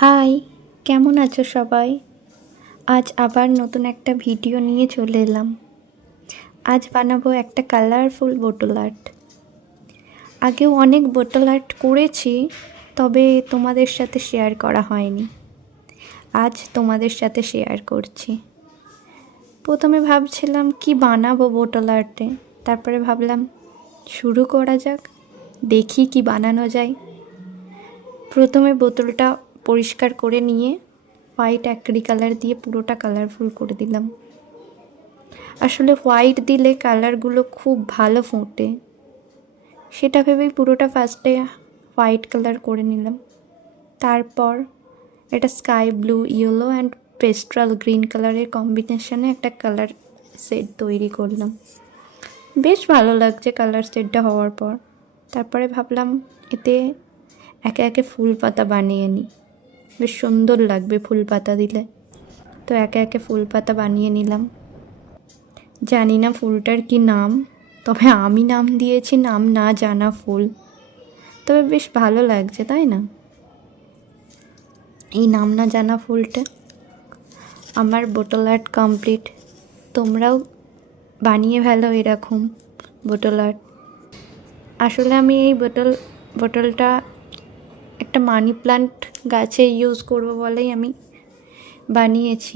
High, কেমন আছো সবাই? আজ আবার নতুন একটা ভিডিও নিয়ে চলে এলাম। আজ বানাবো একটা কালারফুল বোটল আর্ট। আগেও অনেক বোটল আর্ট করেছি, তবে তোমাদের সাথে শেয়ার করা হয়নি। আজ তোমাদের সাথে শেয়ার করছি। প্রথমে ভাবছিলাম কি বানাবো বোটল আর্টে, তারপরে ভাবলাম শুরু করা যাক, দেখি কি বানানো যায়। প্রথমে বোতলটা পরিষ্কার করে নিয়ে হোয়াইট অ্যাক্রিলিক কালার দিয়ে পুরোটা কালারফুল করে দিলাম। আসলে হোয়াইট দিলে কালারগুলো খুব ভালো ফোটে, সেটা ভেবেই পুরোটা ফার্স্টে হোয়াইট কালার করে নিলাম। তারপর এটা sky blue, yellow and pastel green কালারের কম্বিনেশনে একটা কালার সেট তৈরি করলাম। বেশ ভালো লাগছে কালার সেটটা হওয়ার পর। তারপরে ভাবলাম এতে একে একে ফুল পাতা বানিয়ে নিই, বেশ সুন্দর লাগবে ফুল পাতা দিলে। তো একে একে ফুল পাতা বানিয়ে নিলাম। জানি না ফুলটার কি নাম, তবে আমি নাম দিয়েছি নাম না জানা ফুল। তবে বেশ ভালো লাগছে, তাই না? এই নাম না জানা ফুলটা। আমার বোটল আর্ট কমপ্লিট। তোমরাও বানিয়ে ফেলো এরকম বোটল আর্ট। আসলে আমি এই বোটলটা একটা মানি প্লান্ট গাছে ইউজ করব বলেই আমি বানিয়েছি।